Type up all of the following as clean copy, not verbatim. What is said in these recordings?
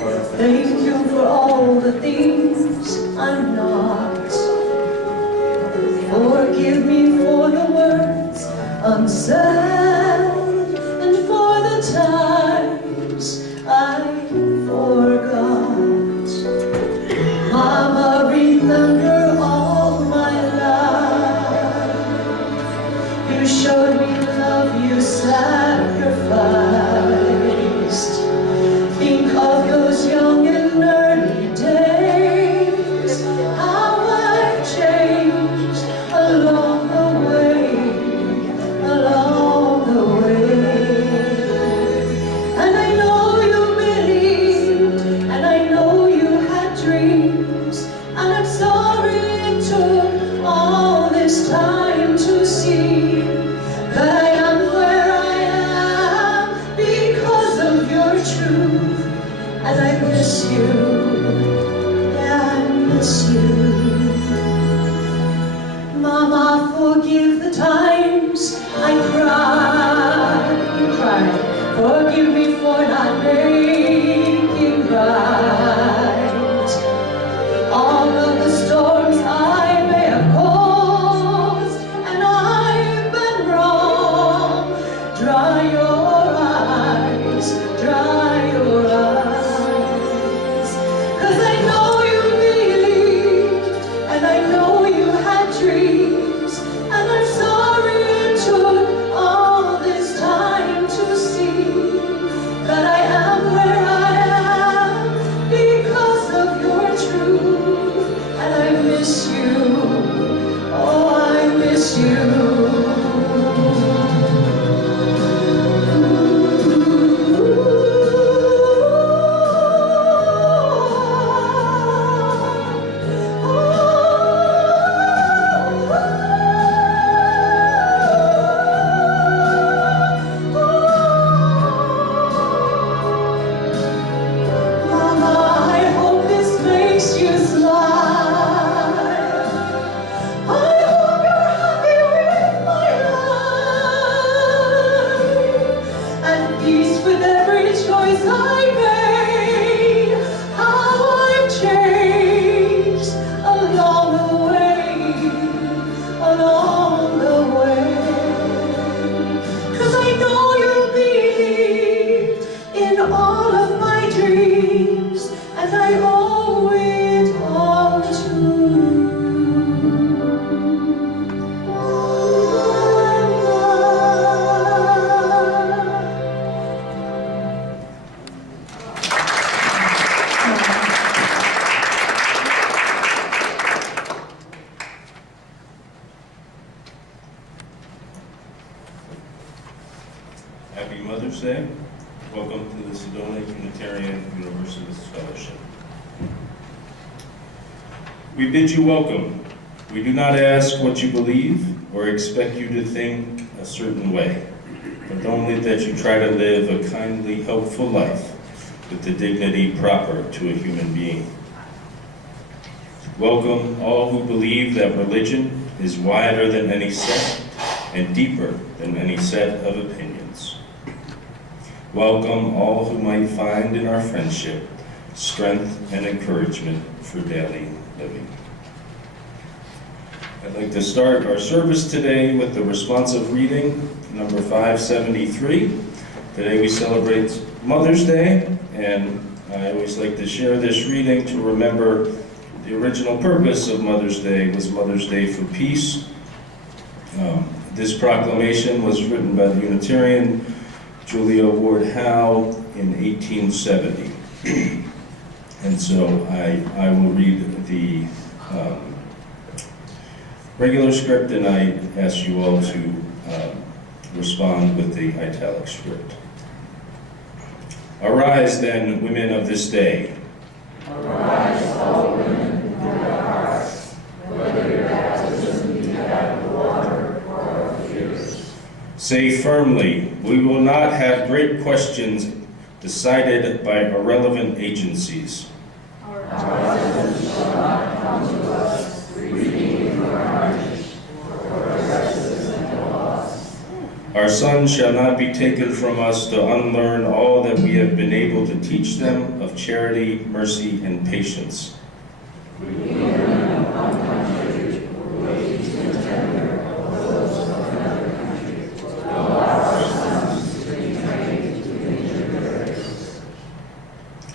Thank you for all the things I'm not. Forgive me for the words unsaid and for the times I forgot. Mama, remember all my life. You showed me love, you sacrificed. Think of those young and early days, how I've changed along the way, along the way. And I know you believed, and I know you had dreams, and I'm sorry it took all this time to see that I am where I am because of your truth. And I miss you, yeah, I miss you. Mama, forgive the times I cried, you cried. Forgive me for not making right all of the storms I may have caused, and I've been wrong. Dry your eyes, dry your eyes. 'Cause I know you believed, and I know you had dreams, and I'm sorry it took all this time to see that I am where I am because of your truth. And I miss you, oh, I miss you. Mama, I hope this makes you smile. I hope you're happy with my life, at peace with every choice I made. How I've changed along the way, along the way. 'Cause I know you believed in all of my dreams, and I owe it all to you. Happy Mother's Day. Welcome to the Sedona Unitarian Universalist Fellowship. We bid you welcome. We do not ask what you believe or expect you to think a certain way, but only that you try to live a kindly, helpful life with the dignity proper to a human being. Welcome all who believe that religion is wider than any sect and deeper than any set of opinions. Welcome all who might find in our friendship strength and encouragement for daily living. I'd like to start our service today with the responsive reading, number 573. Today we celebrate Mother's Day, and I always like to share this reading to remember the original purpose of Mother's Day was Mother's Day for Peace. This proclamation was written by the Unitarian Julia Ward Howe in 1870. And so I will read the regular script, and I ask you all to respond with the italic script. Arise then, women of this day. Arise, all women, with your hearts, whether your baptism be that of water or of tears. Say firmly, we will not have great questions decided by irrelevant agencies. Our husbands shall not come to us reading in our hearts or justice and laws. Our sons shall not be taken from us to unlearn all that we have been able to teach them of charity, mercy, and patience.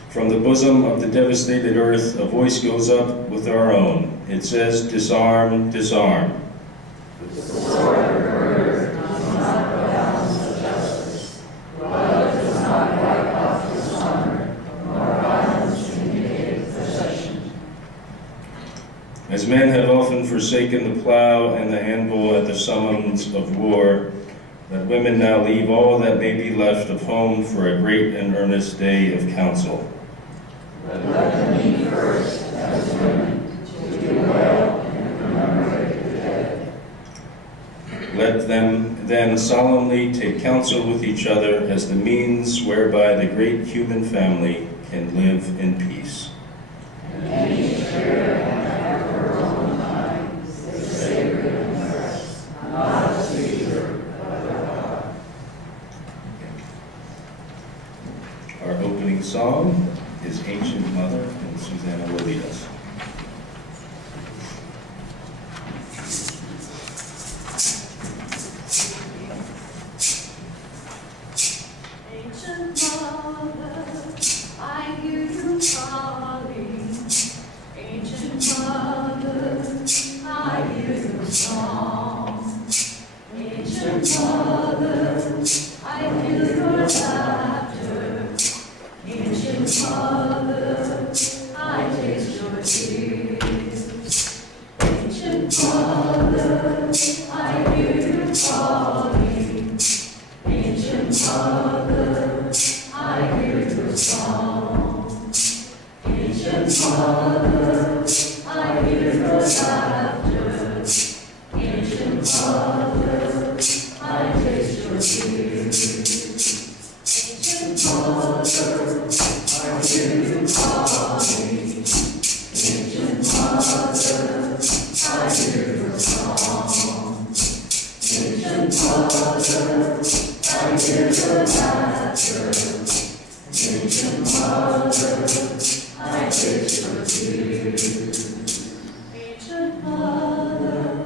From the bosom of the devastated earth, a voice goes up with our own. It says, disarm, disarm. The sword of murder does not balance the justice. Blood does not wipe off dishonor, nor violence vindicate possession. As men have often forsaken the plow and the anvil at the summons of war, let women now leave all that may be left of home for a great and earnest day of counsel. But let them be first, as women, to do well and commemorate the dead. Let them then solemnly take counsel with each other as the means whereby the great human family can live in peace. And each share have her own mind, the sacred and rest, not of Caesar, but of God. Our opening song is Ancient Mother, and Susanna will lead us. Ancient mother, I hear you calling. Ancient mother, I hear your song. Ancient mother, I feel your laughter. Ancient mother, I taste your tears. Ancient mother, I hear you calling. Ancient mother, I hear your song. Ancient mother, I hear your laughter. Ancient mother, I taste your tears. Ancient mother, I hear you calling. Ancient mother, I hear your song. Ancient mother, I hear your laughter. Ancient mother, I taste your tears. Ancient mother,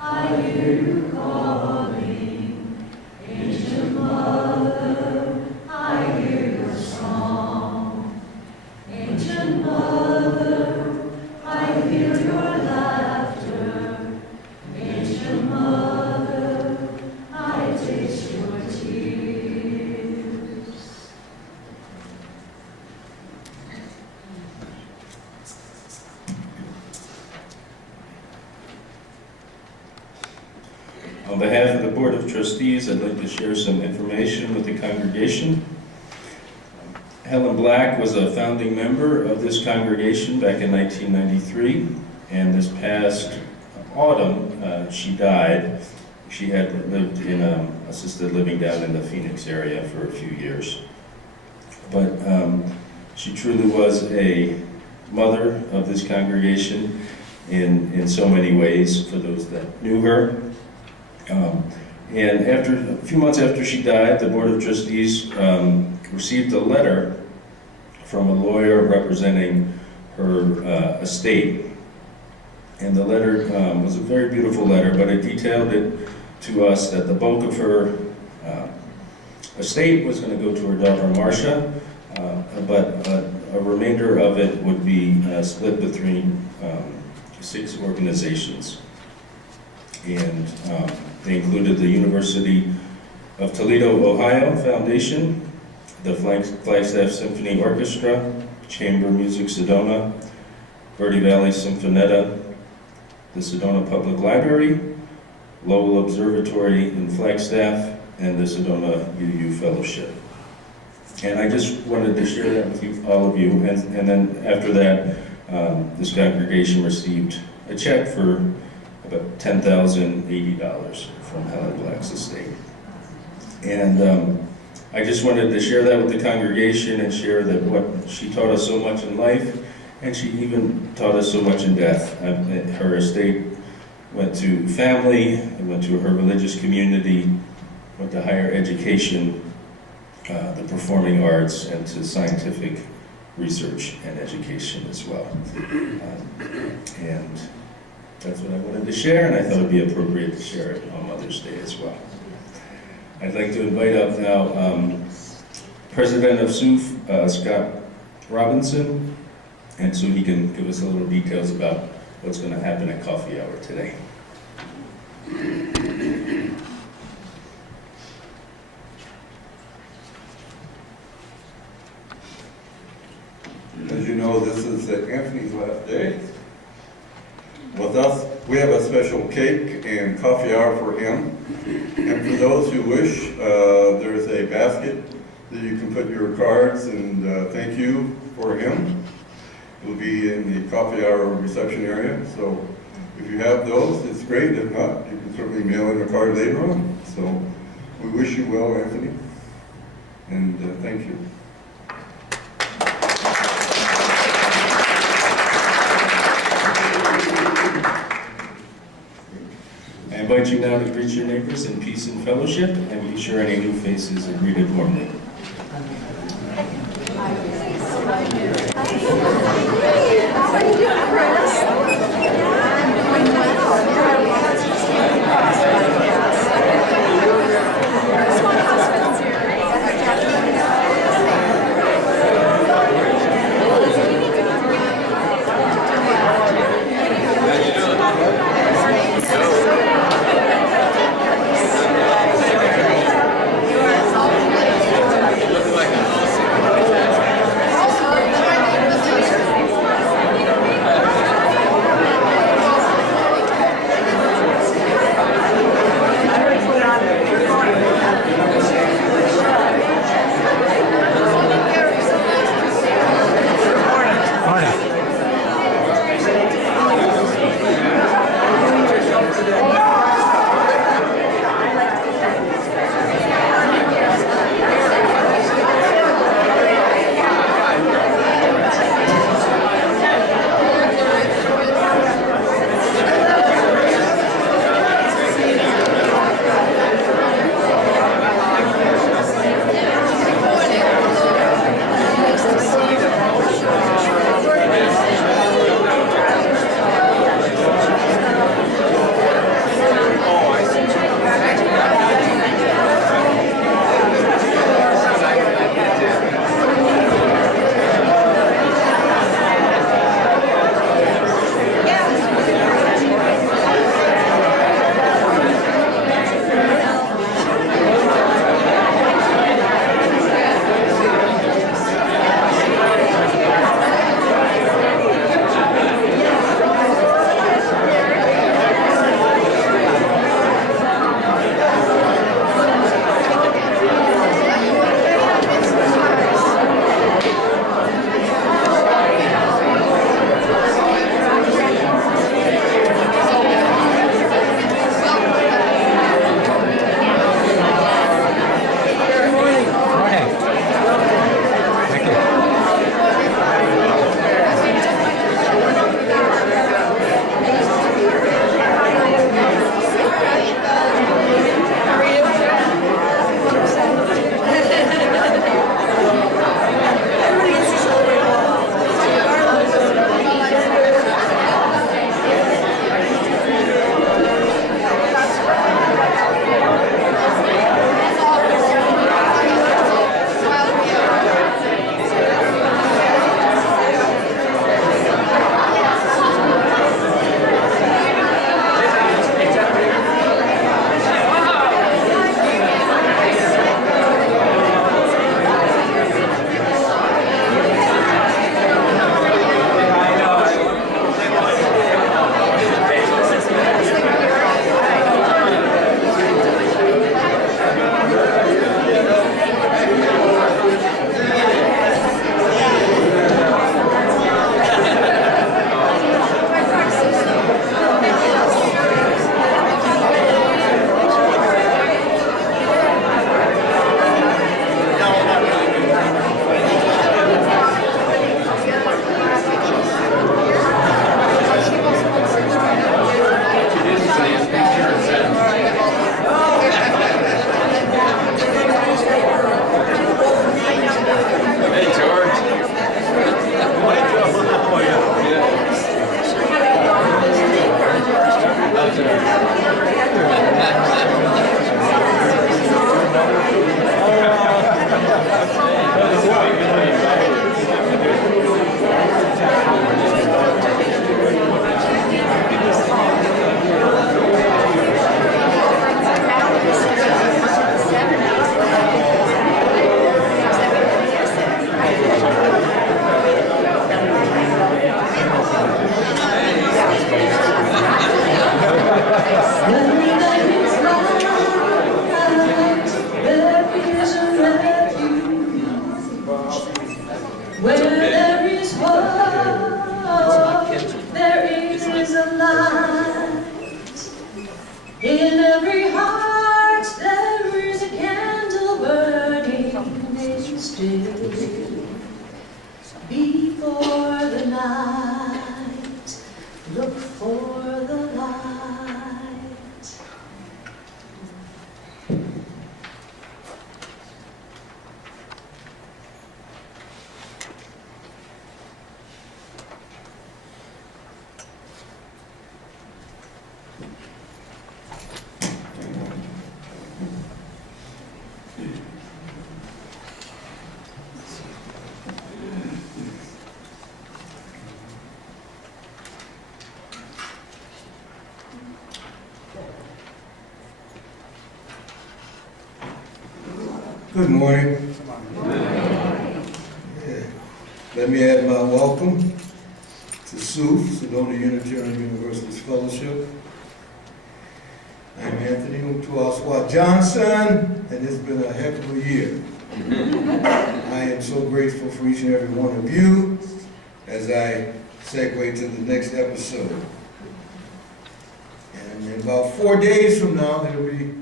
I hear you calling. Ancient mother, I hear your song. Ancient mother, I feel your laughter. Ancient mother, I taste your tears. On behalf of the Board of Trustees, I'd like to share some information with the congregation. Helen Black was a founding member of this congregation back in 1993, and this past autumn, she died. She had lived in assisted living down in the Phoenix area for a few years. But she truly was a mother of this congregation in so many ways for those that knew her. And a few months after she died, the Board of Trustees received a letter from a lawyer representing her estate. And the letter was a very beautiful letter, but it detailed it to us that the bulk of her estate was going to go to her daughter Marcia, but a remainder of it would be split between 6 organizations. And they included the University of Toledo, Ohio Foundation, the Flagstaff Symphony Orchestra, Chamber Music Sedona, Verde Valley Symphonetta, the Sedona Public Library, Lowell Observatory in Flagstaff, and the Sedona UU Fellowship. And I just wanted to share that with you, all of you, and then after that, this congregation received a check for about $10,080 from Helen Black's estate. And I just wanted to share that with the congregation and share that what she taught us so much in life, and she even taught us so much in death. Her estate went to family, it went to her religious community, with the higher education, the performing arts, and to scientific research and education as well. And that's what I wanted to share, and I thought it'd be appropriate to share it on Mother's Day as well. I'd like to invite up now President of SUUF, Scott Robinson, and so he can give us a little details about what's going to happen at coffee hour today. As you know, this is Anthony's last day. With us, we have a special cake and coffee hour for him. And for those who wish, there's a basket that you can put your cards and thank you for him. It will be in the coffee hour reception area. So if you have those, it's great. If not, you can certainly mail in a card later on. So we wish you well, Anthony. And thank you. I invite you now to greet your neighbors in peace and fellowship, and be sure any new faces are greeted warmly. Where there is hope, there is a light. In every heart there is a candle burning still. Before the night, look for the light. Good morning. Yeah. Let me add my welcome to SUUF, Sedona Unitarian Universalist Fellowship. I'm Anthony Mtuaswa Johnson, and it's been a heck of a year. I am so grateful for each and every one of you as I segue to the next episode. And in about 4 days from now, it'll be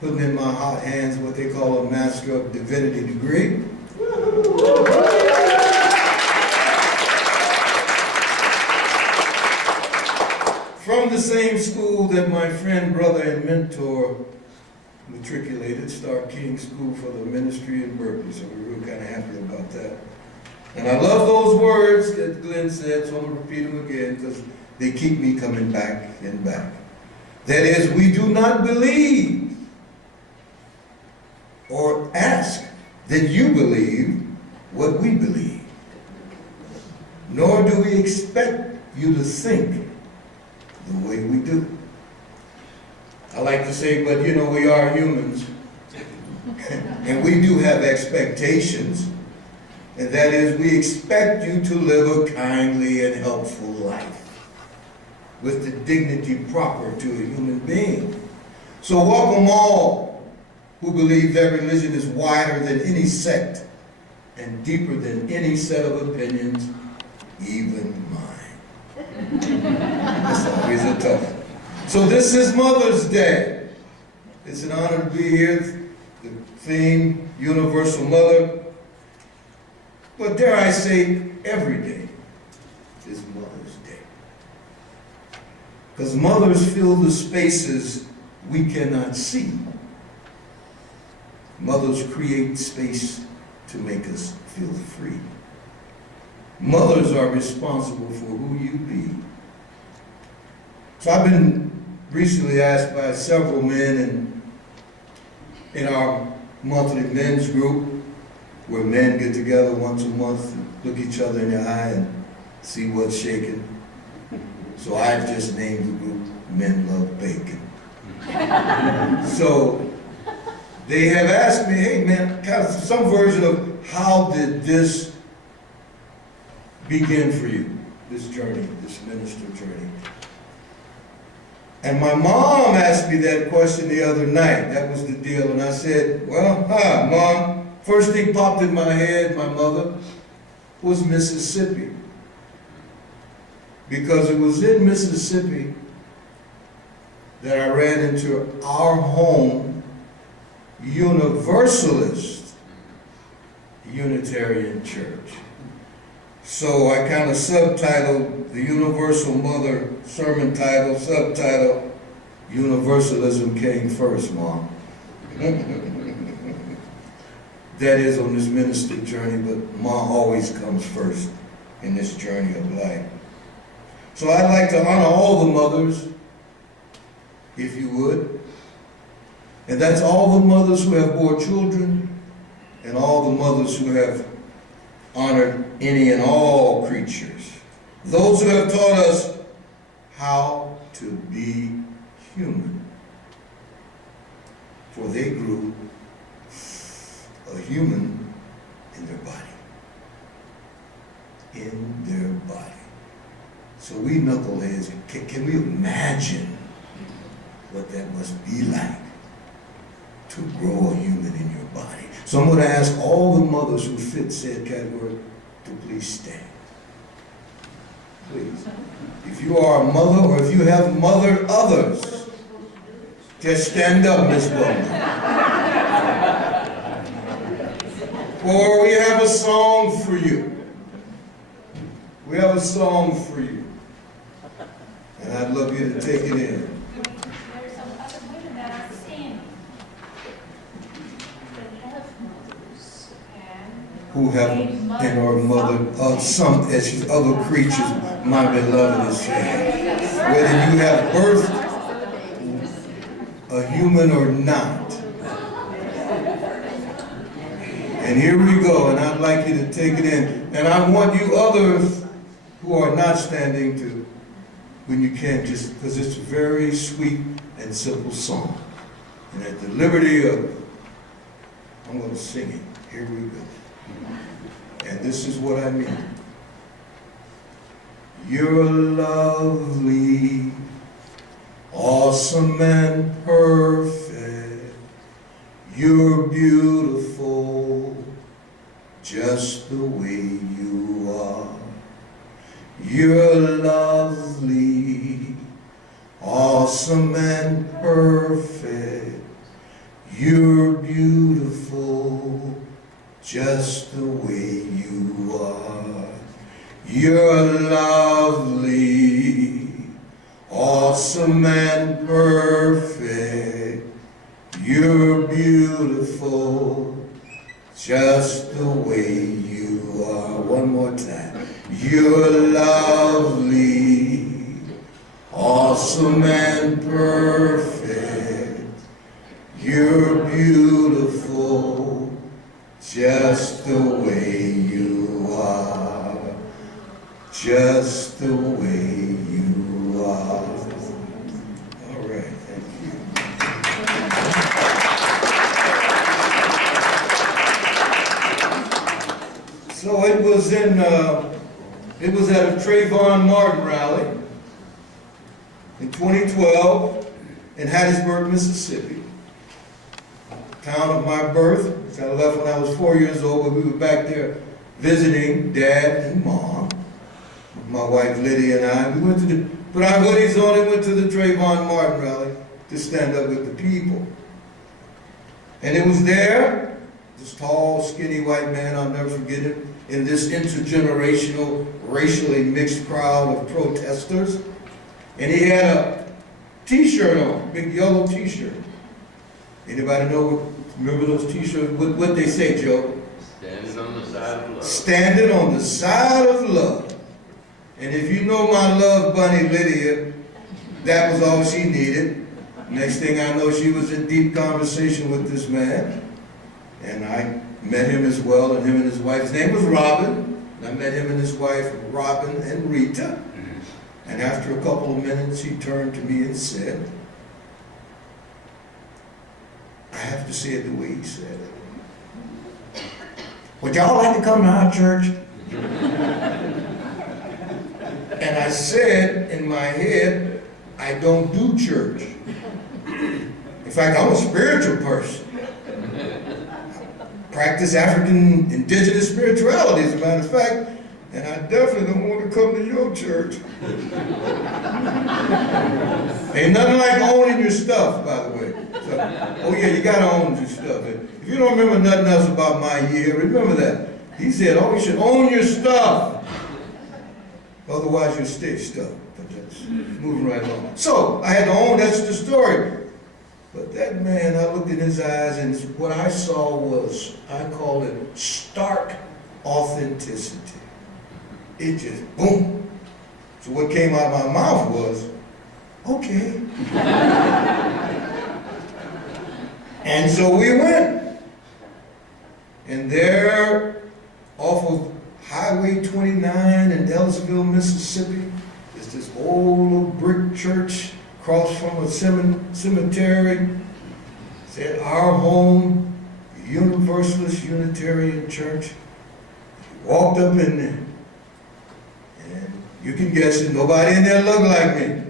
putting in my hot hands what they call a Master of Divinity degree. From the same school that my friend, brother, and mentor matriculated, Stark King School for the Ministry in Berkeley, so we're real kind of happy about that. And I love those words that Glenn said, so I'm going to repeat them again because they keep me coming back and back. That is, we do not believe or ask that you believe what we believe, nor do we expect you to think the way we do. I like to say, but you know, we are humans, and we do have expectations, and that is, we expect you to live a kindly and helpful life with the dignity proper to a human being. So welcome all who believe that religion is wider than any sect and deeper than any set of opinions, even mine. That's always a tough one. So this is Mother's Day. It's an honor to be here. The theme, Universal Mother. But dare I say, every day is Mother's Day. Because mothers fill the spaces we cannot see. Mothers create space to make us feel free. Mothers are responsible for who you be. So I've been recently asked by several men in our monthly men's group, where men get together once a month and look each other in the eye and see what's shaking. So I've just named the group Men Love Bacon. So they have asked me, hey man, kind of some version of how did this begin for you, this journey, this minister journey? And my mom asked me that question the other night. That was the deal. And I said, well, hi, Mom. First thing popped in my head, my mother, was Mississippi. Because it was in Mississippi that I ran into our home Universalist Unitarian Church. So I kind of subtitled the Universal Mother sermon title, subtitle, Universalism Came First, Mom. That is on this ministry journey, but Mom always comes first in this journey of life. So I'd like to honor all the mothers, if you would. And that's all the mothers who have bore children and all the mothers who have honored any and all creatures. Those who have taught us how to be human. For they grew a human in their body. In their body. So we knuckleheads, can we imagine what that must be like to grow a human in your body? So I'm going to ask all the mothers who fit said category to please stand. Please. If you are a mother or if you have mothered others, just stand up, Miss Bowman. For we have a song for you. We have a song for you. And I'd love you to take it in. There's some other women that are standing. That have mothers and Who have and are mother some as other creatures, my beloved is saying. Whether you have birthed a human or not. And here we go, and I'd like you to take it in. And I want you others who are not standing to, when you can, just because it's a very sweet and simple song. And at the liberty of, I'm going to sing it. Here we go. And this is what I mean. You're lovely, awesome and perfect. You're beautiful, just the way you are. You're lovely, awesome and perfect. You're beautiful, just the way you are. You're lovely, awesome and perfect. You're beautiful, just the way you are. One more time. You're lovely, awesome and perfect. You're beautiful, just the way you are. Just the way you are. All right, thank you. So it was at a Trayvon Martin rally in 2012 in Hattiesburg, Mississippi, town of my birth. I left when I was 4 years old, but we were back there visiting Dad and Mom, my wife Lydia and I. We went to put our hoodies on and went to the Trayvon Martin rally to stand up with the people. And it was there, this tall, skinny white man, I'll never forget him, in this intergenerational, racially mixed crowd of protesters. And he had a t-shirt on, big yellow t-shirt. Anybody know, remember those t-shirts? What they say, Joe? Standing on the side of love. Standing on the side of love. And if you know my love bunny Lydia, that was all she needed. Next thing I know, she was in deep conversation with this man. And I met him as well, and him and his wife. His name was Robin. And I met him and his wife, Robin and Rita. And after a couple of minutes, he turned to me and said, I have to say it the way he said it. Would y'all like to come to our church? And I said in my head, I don't do church. In fact, I'm a spiritual person. Practice African indigenous spirituality, as a matter of fact, and I definitely don't want to come to your church. Ain't nothing like owning your stuff, by the way. So, oh yeah, you gotta own your stuff. If you don't remember nothing else about my year, remember that. He said, oh, you should own your stuff. Otherwise you'll stay stuck. But that's moving right along. So I had to own, that's the story. But that man, I looked in his eyes and what I saw was, I call it stark authenticity. It just boom. So what came out of my mouth was, okay. And so we went. And there, off of Highway 29 in Ellisville, Mississippi, is this old little brick church across from a cemetery. Said, our home, Universalist Unitarian Church. Walked up in there. And you can guess it, nobody in there looked like me.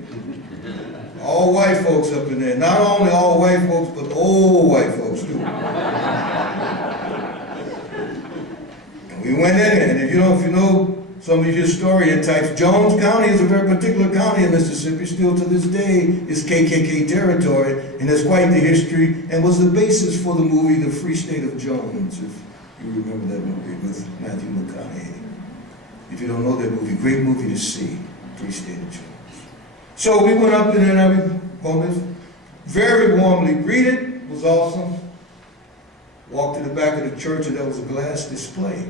All white folks up in there. Not only all white folks, but old white folks too. And we went in there, and if you know some of your historian types, Jones County is a very particular county in Mississippi, still to this day is KKK territory, and has quite the history, and was the basis for the movie The Free State of Jones, if you remember that movie with Matthew McConaughey. If you don't know that movie, great movie to see, Free State of Jones. So we went up there and was very warmly greeted, was awesome. Walked to the back of the church and there was a glass display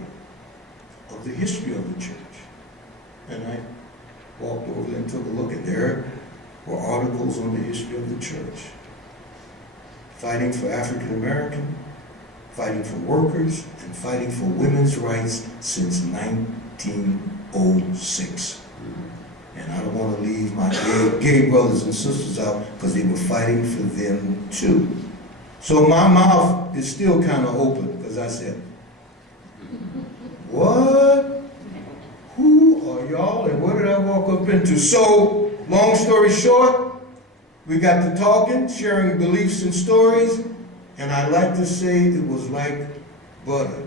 of the history of the church. And I walked over there and took a look, and there were articles on the history of the church. Fighting for African American, fighting for workers, and fighting for women's rights since 1906. And I don't want to leave my gay brothers and sisters out because they were fighting for them too. So my mouth is still kind of open because I said, what? Who are y'all and what did I walk up into? So, long story short, we got to talking, sharing beliefs and stories, and I like to say it was like butter.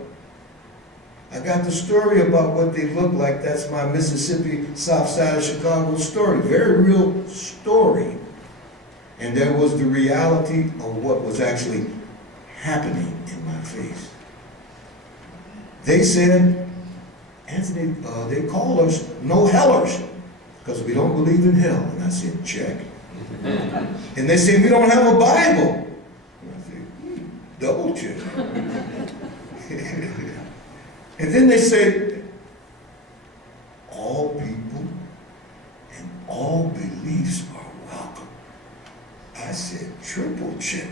I got the story about what they look like. That's my Mississippi, South Side of Chicago story. Very real story. And there was the reality of what was actually happening in my face. They said, Anthony, they call us no hellers because we don't believe in hell. And I said, check. And they said, we don't have a Bible. And I said, double check. And then they said, all people and all beliefs are welcome. I said, triple check.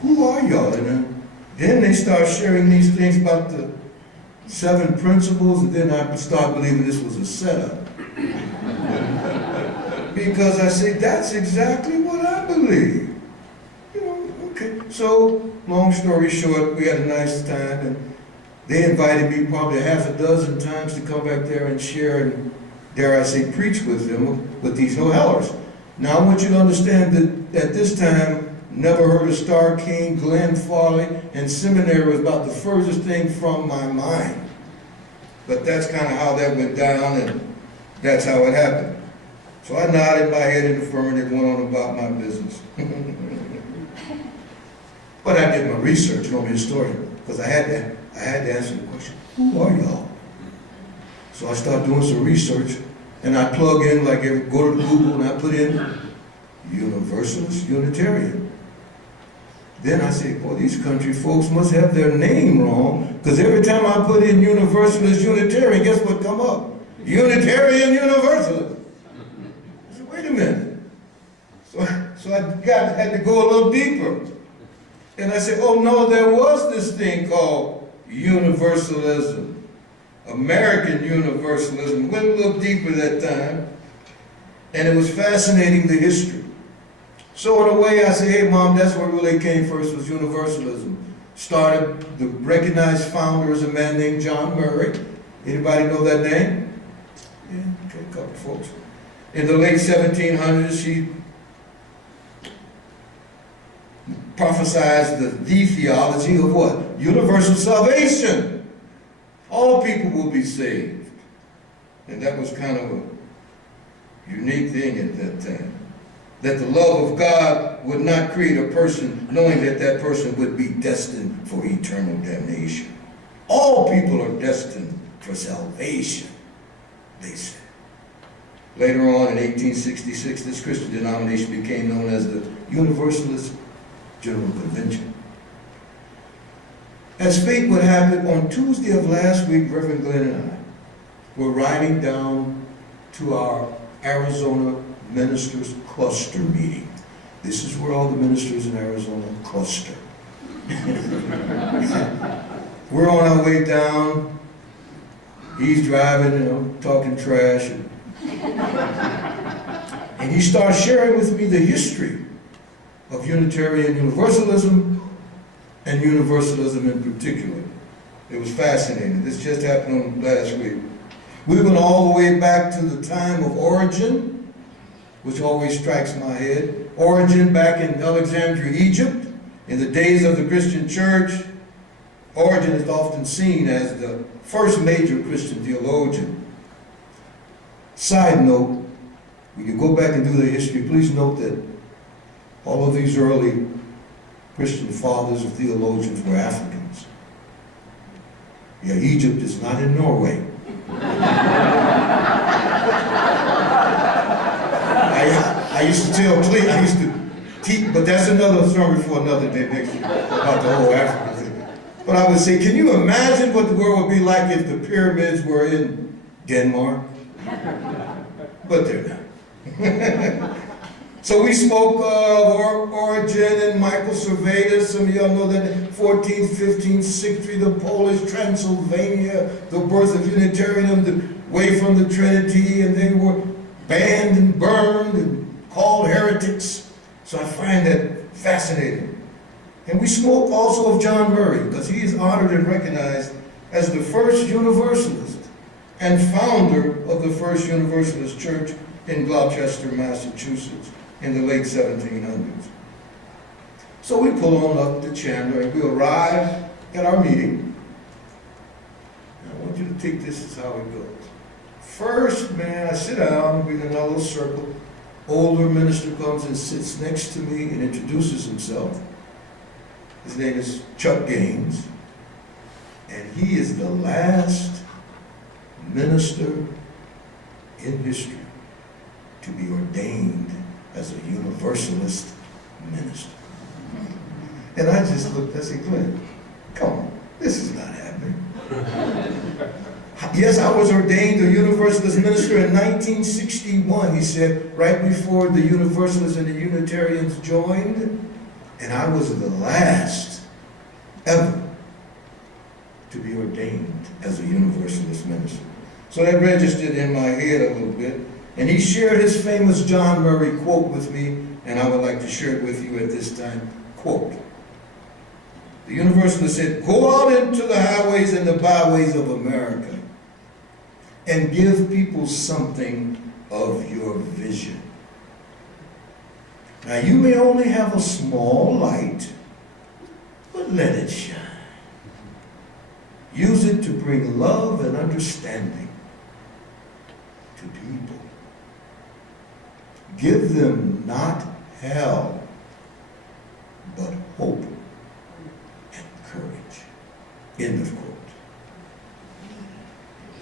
Who are y'all? And then they start sharing these things about the 7 principles, and then I start believing this was a setup. Because I say, that's exactly what I believe. You know, okay. So, long story short, we had a nice time, and they invited me probably half a dozen times to come back there and share and, dare I say, preach with them, with these no-hellers. Now, I want you to understand that at this time, never heard of Star King, Glenn Farley, and seminary was about the furthest thing from my mind. But that's kind of how that went down, and that's how it happened. So I nodded my head in affirmative, went on about my business. But I did my research, you know, I'm a historian, because I had to answer the question, who are y'all? So I started doing some research, and I plug in, like, go to Google, and I put in Universalist Unitarian. Then I say, boy, these country folks must have their name wrong, because every time I put in Universalist Unitarian, guess what come up? Unitarian Universalist. I said, wait a minute. So I had to go a little deeper. And I said, oh no, there was this thing called Universalism. American Universalism. Went a little deeper that time. And it was fascinating, the history. So in a way, I said, hey, Mom, that's what really came first, was Universalism. Started, the recognized founder is a man named John Murray. Anybody know that name? Yeah, okay, a couple folks. In the late 1700s, he prophesied the theology of what? Universal salvation. All people will be saved. And that was kind of a unique thing at that time. That the love of God would not create a person knowing that that person would be destined for eternal damnation. All people are destined for salvation, they said. Later on in 1866, this Christian denomination became known as the Universalist General Convention. As fate would have it, on Tuesday of last week, Reverend Glenn and I were riding down to our Arizona Ministers Cluster meeting. This is where all the ministers in Arizona cluster. We're on our way down. He's driving, talking trash. And he starts sharing with me the history of Unitarian Universalism and Universalism in particular. It was fascinating. This just happened last week. We went all the way back to the time of Origen, which always strikes my head. Origen back in Alexandria, Egypt, in the days of the Christian church. Origen is often seen as the first major Christian theologian. Side note, when you go back and do the history, please note that all of these early Christian fathers or theologians were Africans. Yeah, Egypt is not in Norway. I used to tell Cleve, I used to teach, but that's another sermon for another day next year, about the whole African thing. But I would say, can you imagine what the world would be like if the pyramids were in Denmark? But they're not. So we spoke of Origen and Michael Servetus. Some of y'all know that 14th, 15th century, the Polish Transylvania, the birth of Unitarianism, the way from the Trinity, and they were banned and burned and called heretics. So I find that fascinating. And we spoke also of John Murray, because he is honored and recognized as the first Universalist and founder of the first Universalist church in Gloucester, Massachusetts, in the late 1700s. So we pull on up to Chandler and we arrive at our meeting. And I want you to take this as how it goes. First, man, I sit down, we're in a little circle. Older minister comes and sits next to me and introduces himself. His name is Chuck Gaines, and he is the last minister in history to be ordained as a Universalist minister. And I just looked, I said, Glenn, come on, this is not happening. Yes, I was ordained a Universalist minister in 1961, he said, right before the Universalists and the Unitarians joined, and I was the last ever to be ordained as a Universalist minister. So that registered in my head a little bit. And he shared his famous John Murray quote with me, and I would like to share it with you at this time. Quote. The Universalist said, "Go out into the highways and the byways of America and give people something of your vision. Now you may only have a small light, but let it shine. Use it to bring love and understanding to people. Give them not hell, but hope and courage." End of quote.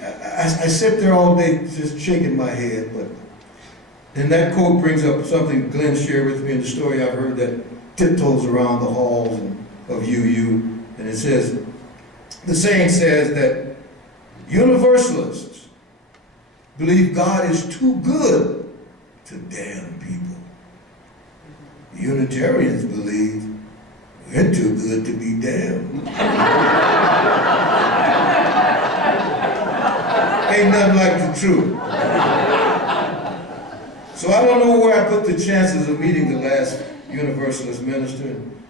I sit there all day just shaking my head, but then that quote brings up something Glenn shared with me in the story I've heard that tiptoes around the halls of UU, and it says, the saying says that Universalists believe God is too good to damn people. Unitarians believe we're too good to be damned. Ain't nothing like the truth. So I don't know where I put the chances of meeting the last Universalist minister and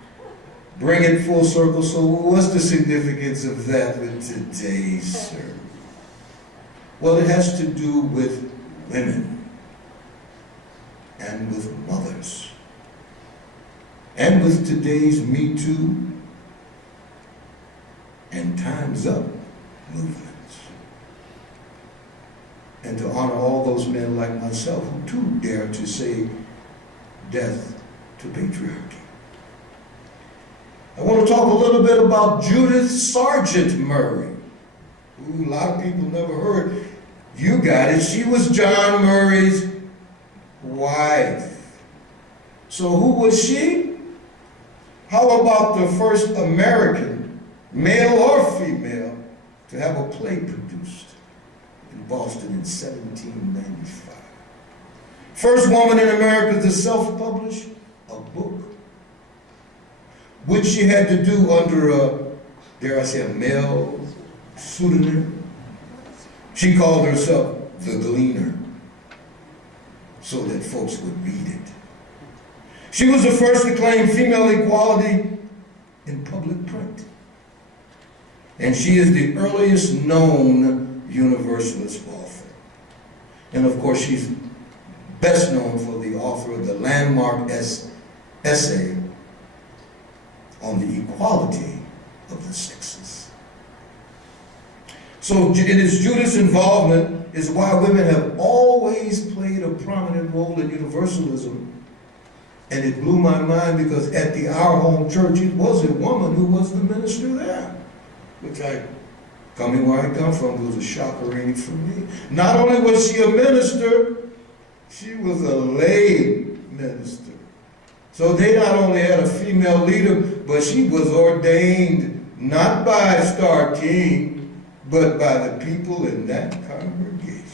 bring it full circle. So what's the significance of that with today's sermon? Well, it has to do with women and with mothers and with today's Me Too and Time's Up movements. And to honor all those men like myself who too dare to say death to patriarchy. I want to talk a little bit about Judith Sargent Murray, who a lot of people never heard. You got it. She was John Murray's wife. So who was she? How about the first American, male or female, to have a play produced in Boston in 1795? First woman in America to self-publish a book. which she had to do under a, dare I say, a male pseudonym. She called herself the Gleaner, so that folks would read it. She was the first to claim female equality in public print. And she is the earliest known Universalist author. And of course, she's best known for the author of the landmark essay on the equality of the sexes. So it is Judith's involvement is why women have always played a prominent role in Universalism. And it blew my mind because at the Our Home Church, it was a woman who was the minister there. Which coming where I come from, was a shocker really for me. Not only was she a minister, she was a lay minister. So they not only had a female leader, but she was ordained not by Star King, but by the people in that congregation.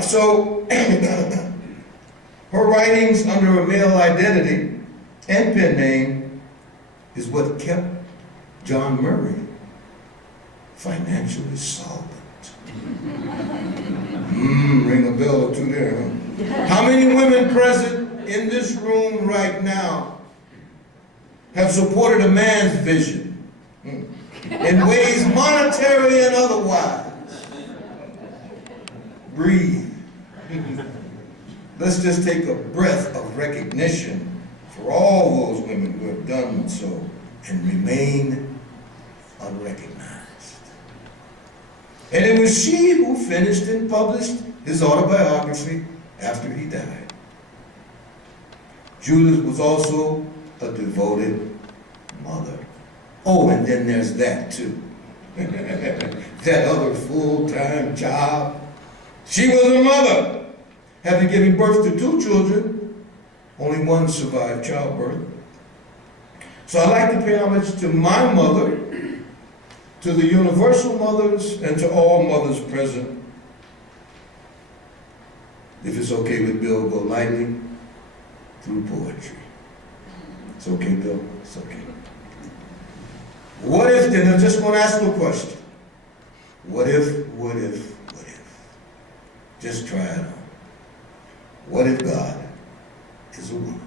So, her writings under a male identity and pen name is what kept John Murray financially solvent. Ring a bell or two there, huh? How many women present in this room right now have supported a man's vision in ways monetary and otherwise? Breathe. Let's just take a breath of recognition for all those women who have done so and remain unrecognized. And it was she who finished and published his autobiography after he died. Judith was also a devoted mother. Oh, and then there's that too. That other full-time job. She was a mother, having given birth to 2 children. Only one survived childbirth. So I'd like to pay homage to my mother, to the universal mothers, and to all mothers present. If it's okay with Bill, go lightly through poetry. It's okay, Bill? It's okay. What if, then I just want to ask you a question. What if? Just try it on. What if God is a woman?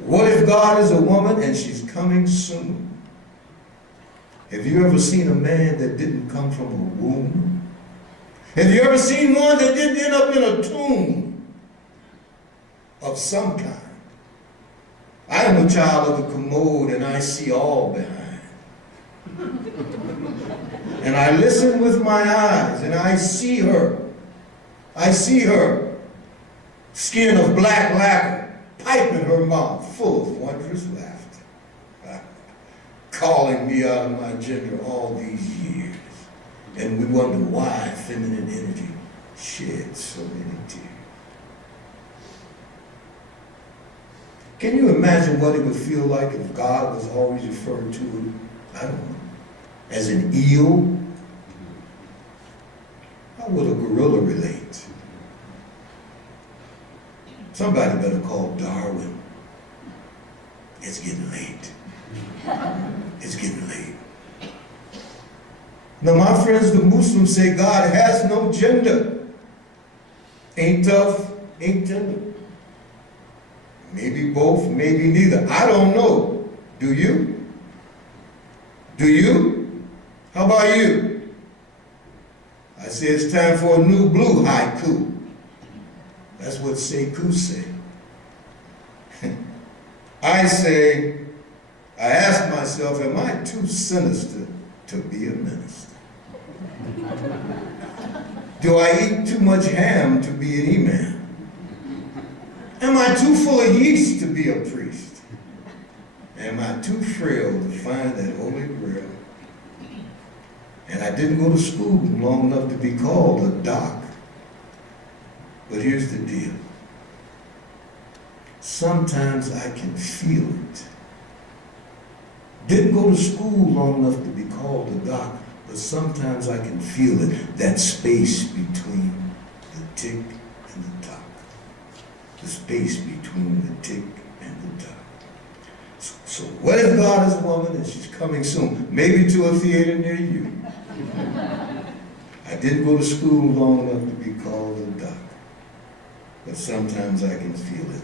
What if God is a woman and she's coming soon? Have you ever seen a man that didn't come from a womb? Have you ever seen one that didn't end up in a tomb of some kind? I am a child of the commode and I see all behind. And I listen with my eyes and I see her. I see her, skin of black lacquer, pipe in her mouth, full of wondrous laughter, calling me out of my gender all these years. And we wonder why feminine energy sheds so many tears. Can you imagine what it would feel like if God was always referred to, I don't know, as an eel? How would a gorilla relate? Somebody better call Darwin. It's getting late. It's getting late. Now, my friends, the Muslims say God has no gender. Ain't tough, ain't tender. Maybe both, maybe neither. I don't know. Do you? Do you? How about you? I say it's time for a new blue haiku. That's what Sekou say. I ask myself, am I too sinister to be a minister? Do I eat too much ham to be an imam? Am I too full of yeast to be a priest? Am I too frail to find that holy grail? And I didn't go to school long enough to be called a doc. But here's the deal. Sometimes I can feel it. Didn't go to school long enough to be called a doc, but sometimes I can feel it, that space between the tick and the tock. the space between the tick and the tock. So what if God is a woman and she's coming soon, maybe to a theater near you? I didn't go to school long enough to be called a doc, but sometimes I can feel it,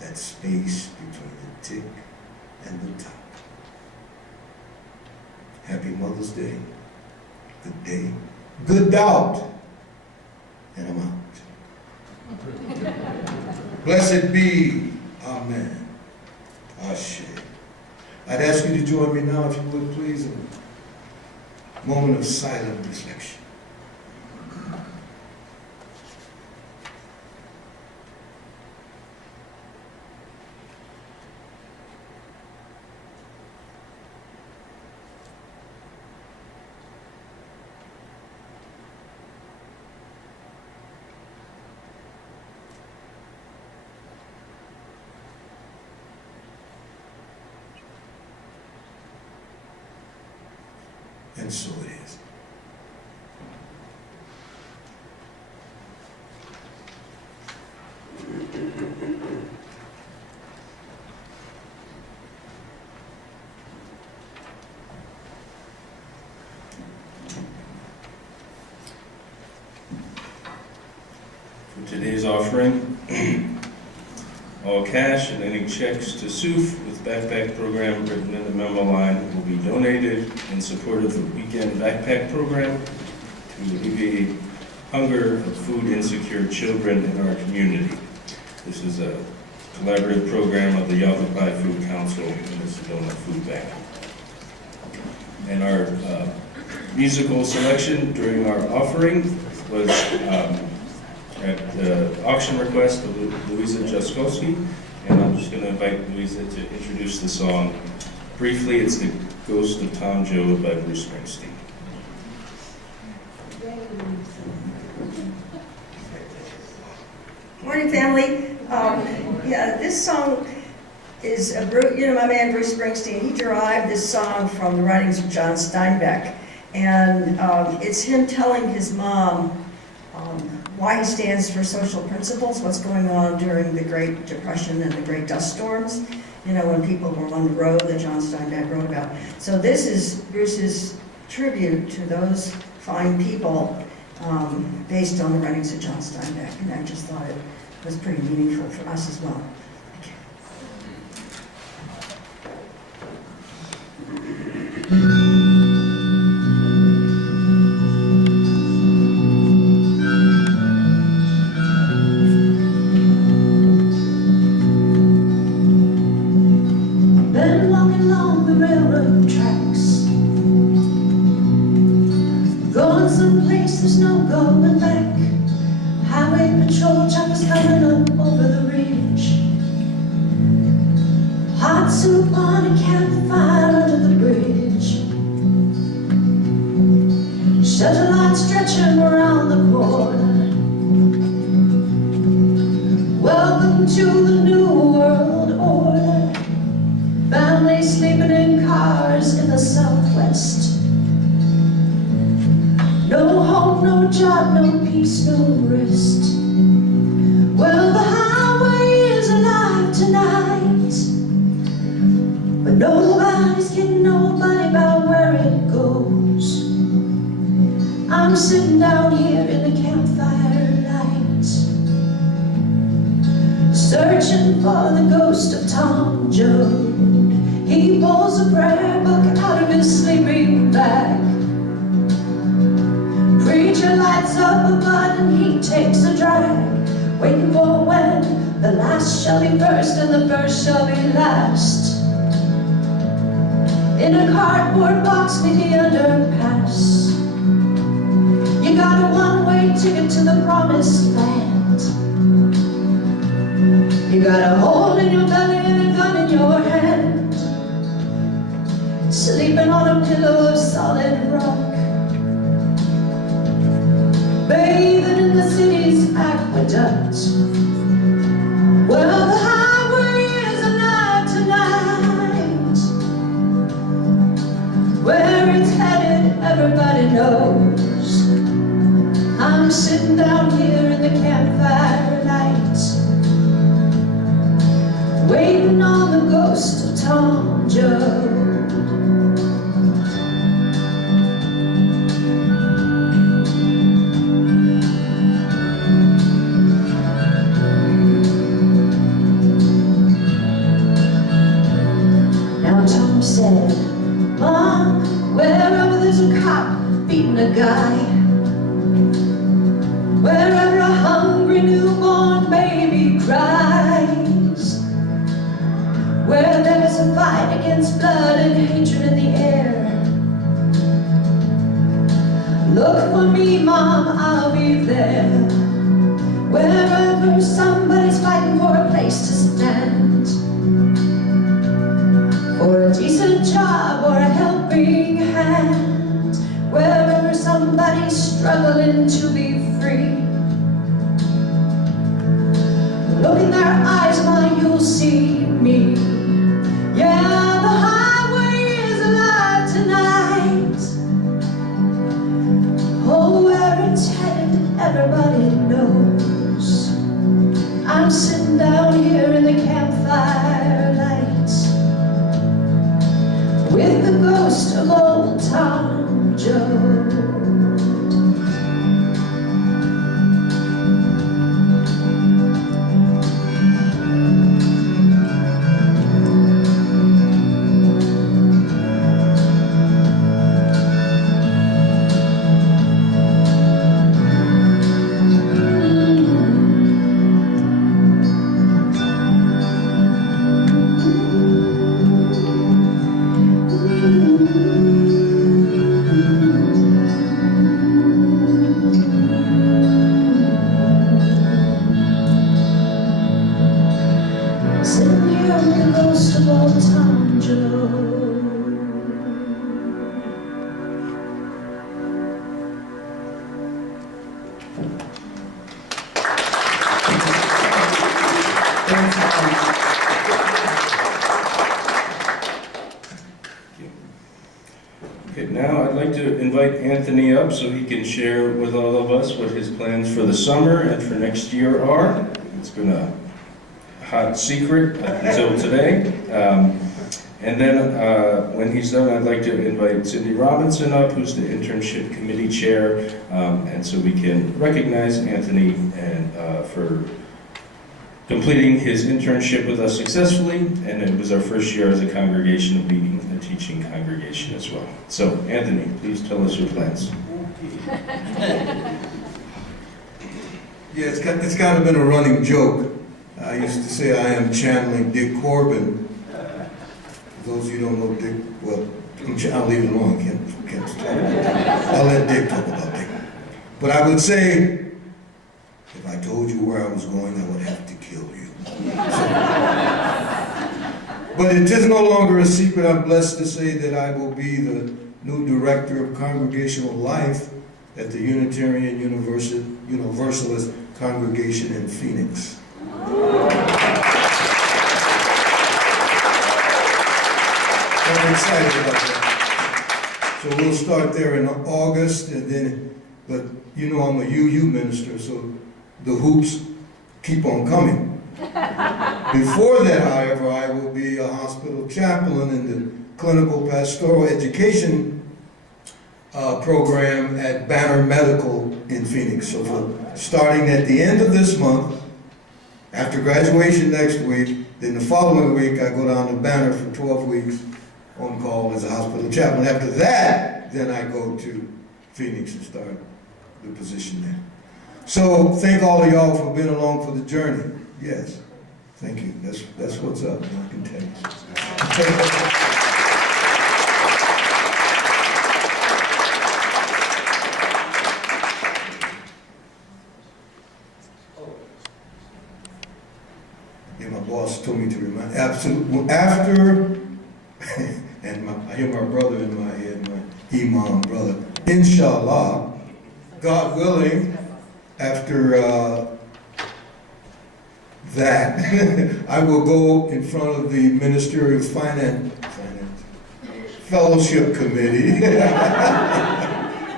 that space between the tick and the tock. Happy Mother's Day. Good day. Good doubt. And I'm out. Blessed be. Amen. Ashe. I'd ask you to join me now, if you would, please, in a moment of silent reflection. And so it is. For today's offering, all cash and any checks to SUUF with backpack program written in the memo line will be donated in support of the weekend backpack program to alleviate hunger of food insecure children in our community. This is a collaborative program of the Yavapai Food Council and the Sedona Food Bank. And our musical selection during our offering was at the auction request of Louisa Jaskowski, and I'm just going to invite Louisa to introduce the song briefly. It's The Ghost of Tom Joad by Bruce Springsteen. Morning, family. This song is, my man Bruce Springsteen, he derived this song from the writings of John Steinbeck. And it's him telling his mom why he stands for social principles, what's going on during the Great Depression and the Great Dust Storms, when people were on the road that John Steinbeck wrote about. So this is Bruce's tribute to those fine people based on the writings of John Steinbeck. And I just thought it was pretty meaningful for us as well. Been walking along the railroad tracks, going someplace there's no going back. Highway patrol choppers coming up over the ridge. Hot soup on a campfire under the bridge. Shelter lights stretching around the corner. Welcome to the new world order. Families sleeping in cars in the Southwest. No hope, no job, no peace, no rest. Well, the highway is alive tonight, but nobody's getting nobody about where it goes. I'm sitting down here in the campfire light, searching for the ghost of Tom Joad. He pulls a prayer book out of his sleeping bag. Preacher lights up a button, he takes a drag, waiting for when the last shall be first and the first shall be last. In a cardboard box near the underpass, you got a one-way ticket to the promised land. You got a hole in your belly and a gun in your hand, sleeping on a pillow of solid rock, bathing in the city's aqueduct. Well, the highway is alive tonight. Where it's headed, everybody knows. I'm sitting down here in the campfire light, Tom Joe. Now Tom said, Mom, wherever there's a cop beating a guy, wherever a hungry newborn baby cries, where there's a fight against blood and hatred in the air, look for me, Mom, I'll be there. Wherever somebody's fighting for a place to stand, for a decent job or a helping hand, wherever somebody's struggling to be free, look in their eyes, Ma, you'll see me. Yeah, the highway is alive tonight. Oh, where it's headed, everybody knows. I'm sitting down here in the campfire light with the ghost of old Tom Joe. Sitting here with the ghost of old Tom Joe. Okay, now I'd like to invite Anthony up so he can share with all of us what his plans for the summer and for next year are. It's been a hot secret until today. And then when he's done, I'd like to invite Cindy Robinson up, who's the Internship Committee Chair, and so we can recognize Anthony and for completing his internship with us successfully, and it was our first year as a congregation of leading a teaching congregation as well. So, Anthony, please tell us your plans. Yeah, it's kind of been a running joke. I used to say I am channeling Dick Corbin. For those of you who don't know Dick, well, I'll leave it alone. Can't talk about that. I'll let Dick talk about Dick. But I would say, if I told you where I was going, I would have to kill you. But it is no longer a secret. I'm blessed to say that I will be the new director of congregational life at the Unitarian Universalist congregation in Phoenix. I'm excited about that. So we'll start there in August, and then, but you know I'm a UU minister, so the hoops keep on coming. Before that, however, I will be a hospital chaplain in the clinical pastoral education program at Banner Medical in Phoenix. So starting at the end of this month, after graduation next week, then the following week I go down to Banner for 12 weeks on call as a hospital chaplain. After that, then I go to Phoenix and start the position there. So thank all of y'all for being along for the journey. Yes, thank you. That's what's up. I can tell you. Yeah, my boss told me to remind. Absolutely. After, and I hear my brother in my head, my imam brother. Inshallah, God willing, after that, I will go in front of the Ministerial Fellowship Committee.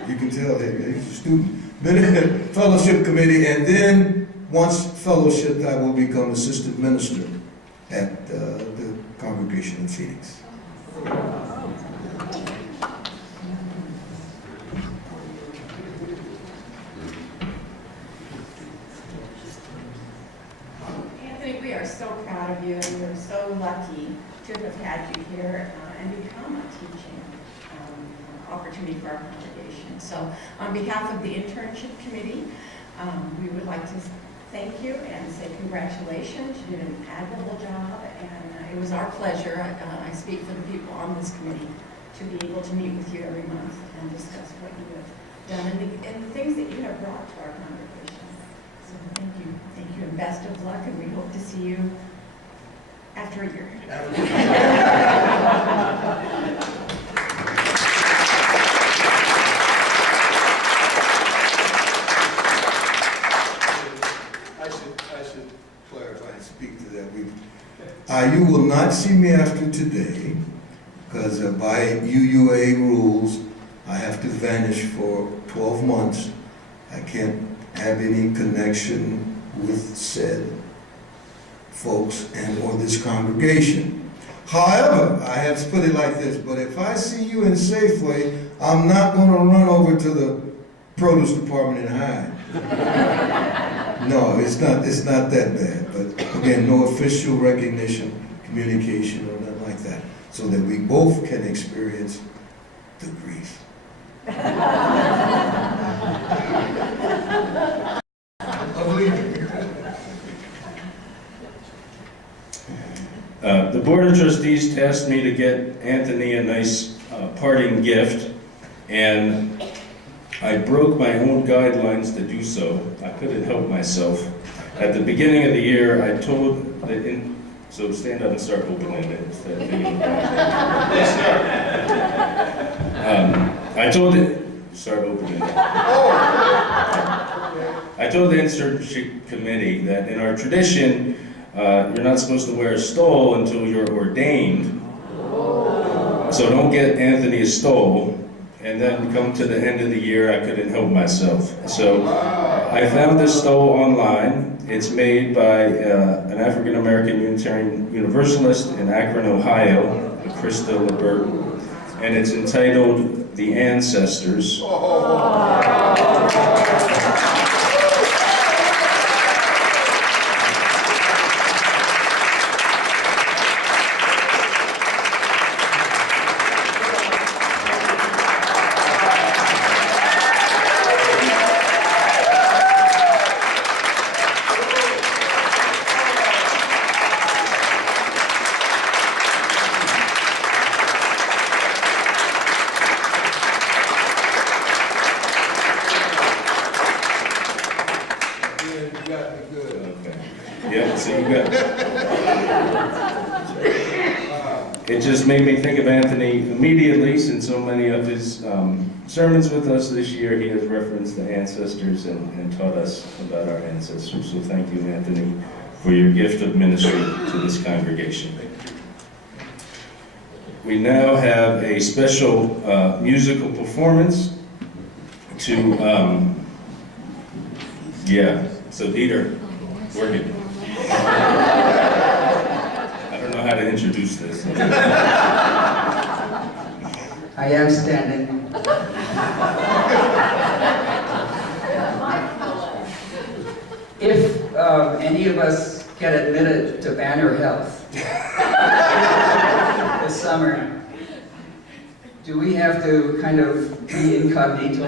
You can tell that he's a student. Fellowship Committee, and then once fellowshipped, I will become assistant minister at the congregation in Phoenix. Anthony, we are so proud of you, and we're so lucky to have had you here and become a teaching opportunity for our congregation. So on behalf of the Internship Committee, we would like to thank you and say congratulations. You did an admirable job, and it was our pleasure, I speak for the people on this committee, to be able to meet with you every month and discuss what you have done and the things that you have brought to our congregation. So thank you, and best of luck, and we hope to see you after a year. I should clarify and speak to that. You will not see me after today, because by UUA rules, I have to vanish for 12 months. I can't have any connection with said folks and or this congregation. However, I have to put it like this, but if I see you in Safeway, I'm not going to run over to the produce department and hide. No, it's not that bad. But again, no official recognition, communication, or nothing like that, so that we both can experience the grief. The Board of Trustees tasked me to get Anthony a nice parting gift, and I broke my own guidelines to do so. I couldn't help myself. At the beginning of the year, I told so stand up and start opening it. Instead of being I told it, start opening it. I told the Internship Committee that in our tradition, you're not supposed to wear a stole until you're ordained. So don't get Anthony a stole. And then come to the end of the year, I couldn't help myself. So I found this stole online. It's made by an African-American Unitarian Universalist in Akron, Ohio, Krista LeBert, and it's entitled The Ancestors. It just made me think of Anthony immediately, since so many of his sermons with us this year, he has referenced the ancestors and taught us about our ancestors. So thank you, Anthony, for your gift of ministry to this congregation. We now have a special musical performance to, so Dieter, work it. How to introduce this. I am standing. If any of us get admitted to Banner Health this summer, do we have to kind of be incognito?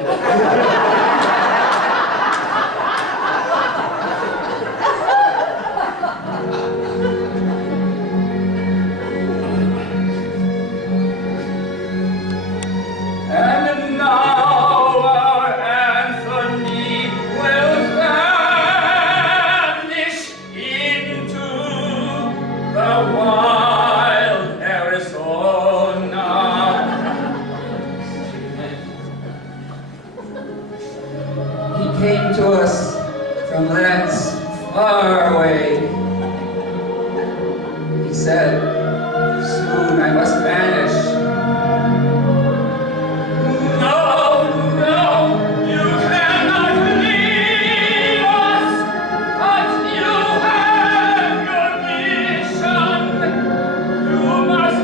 Came to us from lands far away. He said, soon I must vanish. No, you cannot leave us, but you have your mission. You must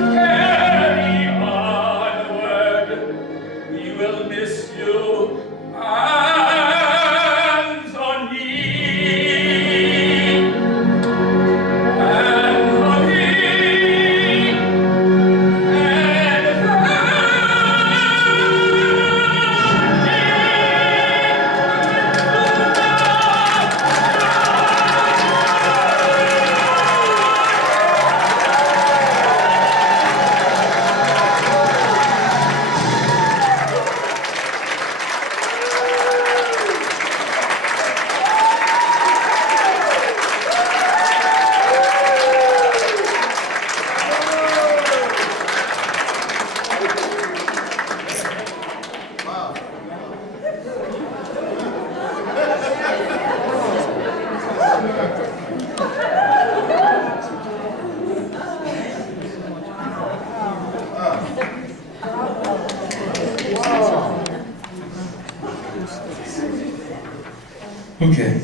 Okay.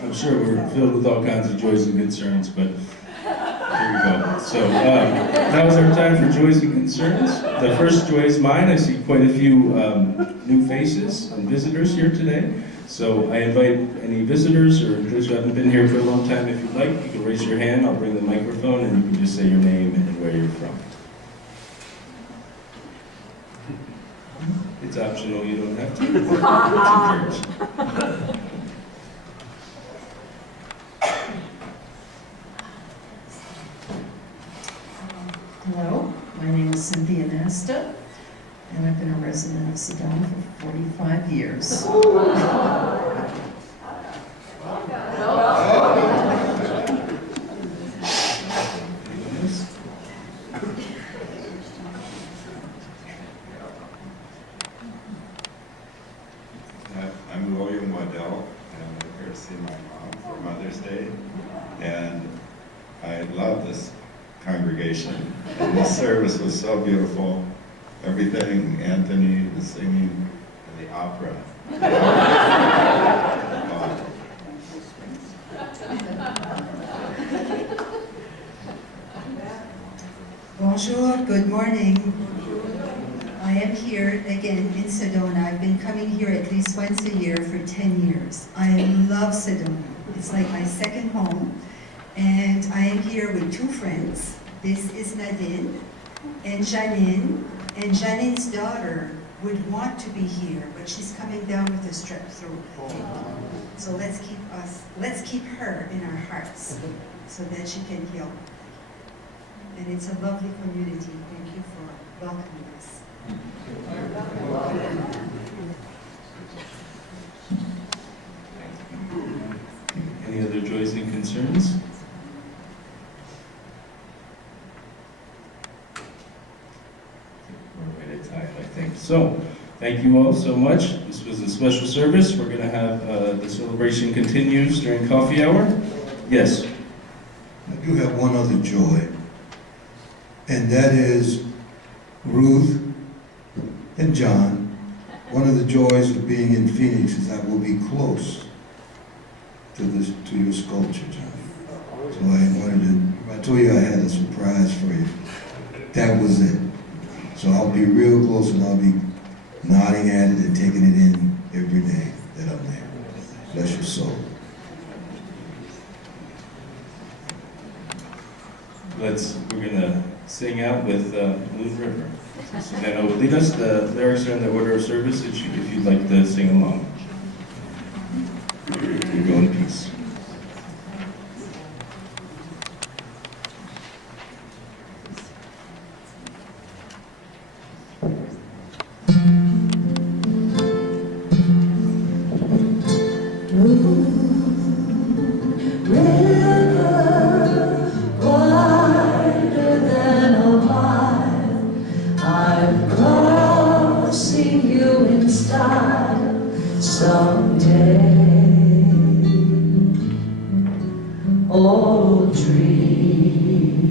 I'm sure we're filled with all kinds of joys and concerns, but here we go. So now is our time for joys and concerns. The first joy is mine. I see quite a few new faces and visitors here today. So I invite any visitors or those who haven't been here for a long time, if you'd like, you can raise your hand. I'll bring the microphone and you can just say your name and where you're from. It's optional, you don't have to. It's encouraged. Hello, my name is Cynthia Nesta, and I've been a resident of Sedona for 45 years. I'm William Waddell, and I'm here to see my mom for Mother's Day. And I love this congregation, and this service was so beautiful. Everything, Anthony, the singing, and the opera. Bonjour, good morning. I am here again in Sedona. I've been coming here at least once a year for 10 years. I love Sedona. It's like my second home. And I am here with two friends. This is Nadine and Janine. And Janine's daughter would want to be here, but she's coming down with a strep throat. So let's keep her in our hearts so that she can heal. And it's a lovely community. Thank you for welcoming us. Any other joys and concerns? We're right at time, I think. So, thank you all so much. This was a special service. We're going to have the celebration continues during coffee hour. Yes. I do have one other joy, and that is Ruth and John. One of the joys of being in Phoenix is I will be close to your sculpture, John. So I told you I had a surprise for you. That was it. So I'll be real close and I'll be nodding at it and taking it in every day that I'm there. Bless your soul. We're gonna sing out with Moon River. Susanna will lead us. The lyrics are in the order of service if you'd like to sing along. You go in peace. Oh, dream,